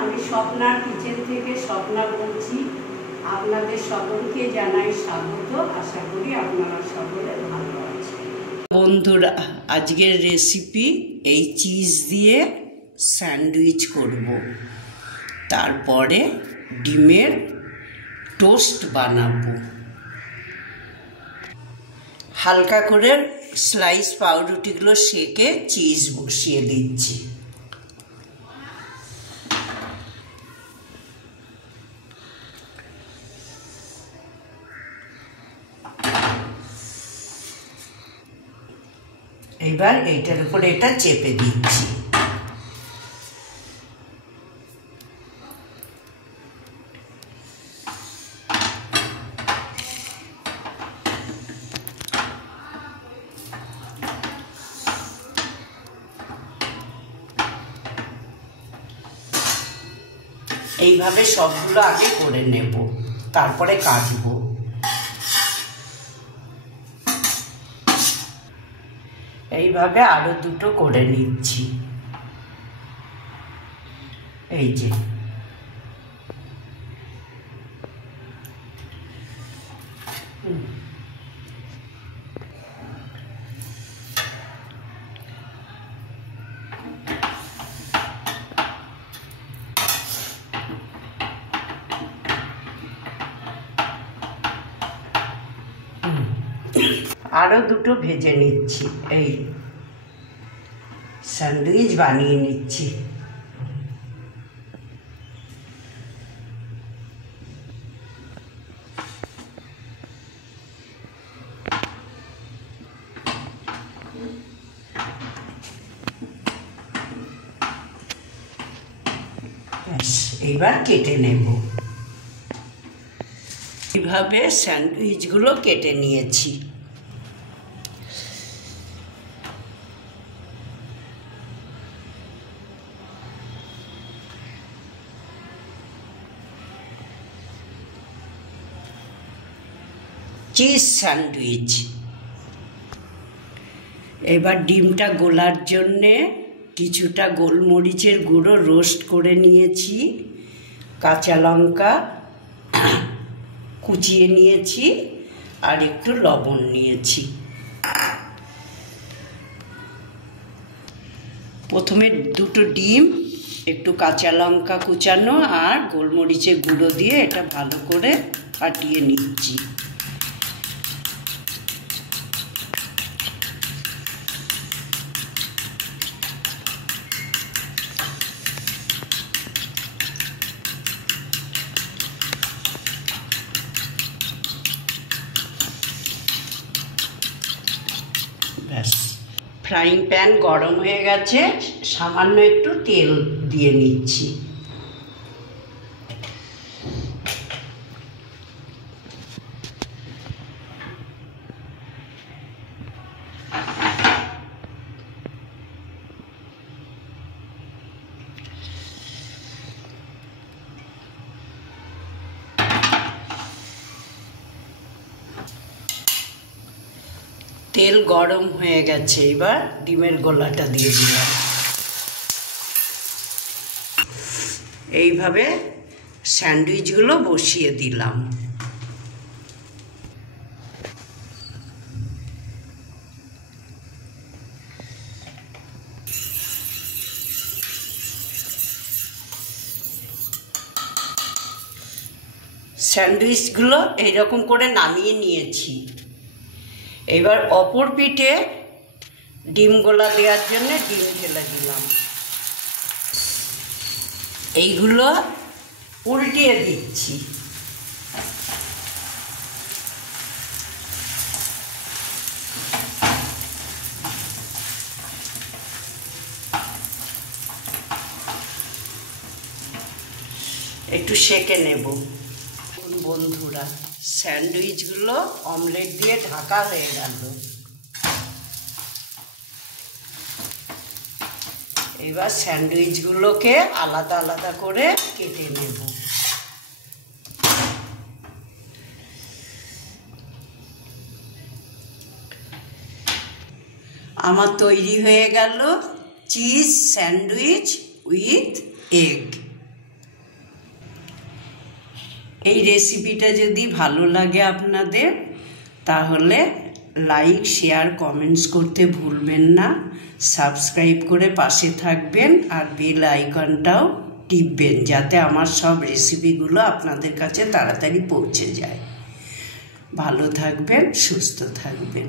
আমি স্বপ্নার কিচেন থেকে স্বপ্না বলছি। আপনাদের সকলকে জানাই স্বাগত। আশা করি আপনারা সকলে ভালো আছেন। বন্ধুরা, আজকের রেসিপি এই চিজ দিয়ে স্যান্ডউইচ করব। তারপরে ডিমের টোস্ট বানাবো। হালকা করে স্লাইস পাউরুটিগুলো সেঁকে চিজ বসিয়ে দিচ্ছি। এবার এইটার উপরে এটা চেপে দিচ্ছি। এইভাবে সবগুলো আগে করে নেব, তারপরে কাটবো। এইভাবে আরো দুটো করে নিচ্ছি। এই যে আরো দুটো ভেজে নিচ্ছি। এই স্যান্ডউইচ বানিয়ে নিচ্ছি। এইবার কেটে নেব। এইভাবে স্যান্ডউইচগুলো কেটে নিয়েছি। Cheese sandwich. এবার ডিমটা গোলার জন্যে কিছুটা গোলমরিচের গুঁড়ো রোস্ট করে নিয়েছি, কাঁচা লঙ্কা কুচিয়ে নিয়েছি, আর একটু লবণ নিয়েছি। প্রথমে দুটো ডিম, একটু কাঁচা লঙ্কা কুচানো আর গোলমরিচের গুঁড়ো দিয়ে এটা ভালো করে ফাটিয়ে নিচ্ছি। ব্যাস, ফ্রাইং প্যান গরম হয়ে গেছে, সামান্য একটু তেল দিয়ে নিচ্ছি। তেল গরম হয়ে গেছে, এবার ডিমের গোলাটা দিয়ে দিলাম। এইভাবে স্যান্ডউইচগুলো বসিয়ে দিলাম। স্যান্ডউইচগুলো এইরকম করে নামিয়ে নিয়েছি। এবার অপর পিঠে ডিম গোলা দেওয়ার জন্য ডিম ঢেলে দিলাম। এইগুলো উল্টিয়ে দিচ্ছি। একটু সেঁকে নেব। বন্ধুরা, স্যান্ডউইচগুলো অমলেট দিয়ে ঢাকা হয়ে গেল। এবার স্যান্ডউইচগুলোকে আলাদা আলাদা করে কেটে নেব। আমার তৈরি হয়ে গেল চিজ স্যান্ডউইচ উইথ এগ। এই রেসিপিটা যদি ভালো লাগে আপনাদের তাহলে লাইক শেয়ার কমেন্টস করতে ভুলবেন না, সাবস্ক্রাইব করে পাশে থাকবেন আর বেল আইকনটাও টিপবেন যাতে আমার সব রেসিপিগুলো আপনাদের কাছে তাড়াতাড়ি পৌঁছে যায়। ভালো থাকবেন, সুস্থ থাকবেন।